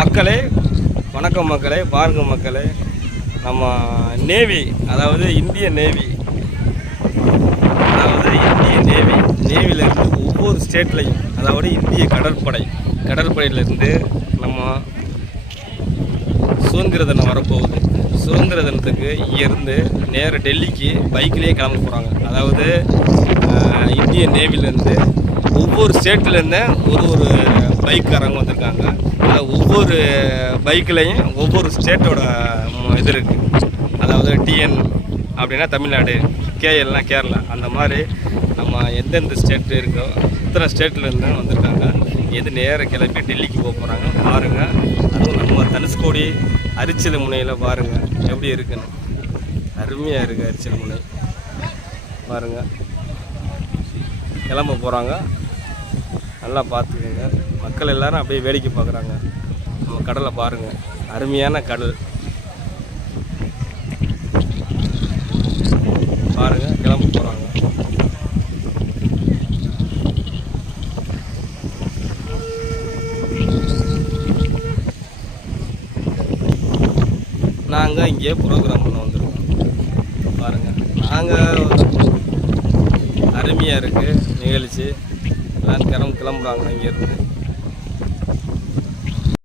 மக்களே, வணக்கம் மக்களே, பாருங்க மக்களே, நம்ம நேவி, அதாவது இந்திய நேவி, நேவியிலேருந்து ஒவ்வொரு ஸ்டேட்லையும், அதாவது இந்திய கடற்படையிலேருந்து நம்ம சுதந்திர தினம் வரப்போகுது. சுதந்திர தினத்துக்கு இங்கேருந்து நேர டெல்லிக்கு பைக்கிலேயே கிளம்ப போகிறாங்க. அதாவது இந்திய நேவிலேருந்து ஒவ்வொரு ஸ்டேட்லேருந்து ஒரு பைக்காரங்க வந்திருக்காங்க. ஒவ்வொரு பைக்லேயும் ஒவ்வொரு ஸ்டேட்டோட இது இருக்குது. அதாவது டிஎன் அப்படின்னா தமிழ்நாடு, கேஎல்னா கேரளா, அந்த மாதிரி நம்ம எந்தெந்த ஸ்டேட்டு இருக்கோ அத்தனை ஸ்டேட்லேருந்து வந்திருக்காங்க. எது நேர கிளம்பி டெல்லிக்கு போக போகிறாங்க பாருங்கள். அதுவும் நம்ம தனுஷ்கோடி அரிச்சல் முனையில் பாருங்கள் எப்படி இருக்குன்னு. அருமையாக இருக்குது அரிச்சல் முனை பாருங்கள். கிளம்ப போகிறாங்க, நல்லா பார்த்துக்கோங்க. மக்கள் எல்லோரும் அப்படியே வேடிக்கை பார்க்குறாங்க. நம்ம கடலை பாருங்கள், அருமையான கடல் பாருங்கள். கிளம்ப போகிறாங்க. நாங்கள் இங்கே ப்ரோக்ராம் பண்ண வந்துருக்கோம் பாருங்கள். நாங்கள் அருமையாக இருக்குது நிகழ்ச்சி. எல்லோரும் கிளம்புறாங்க இங்கேருந்து.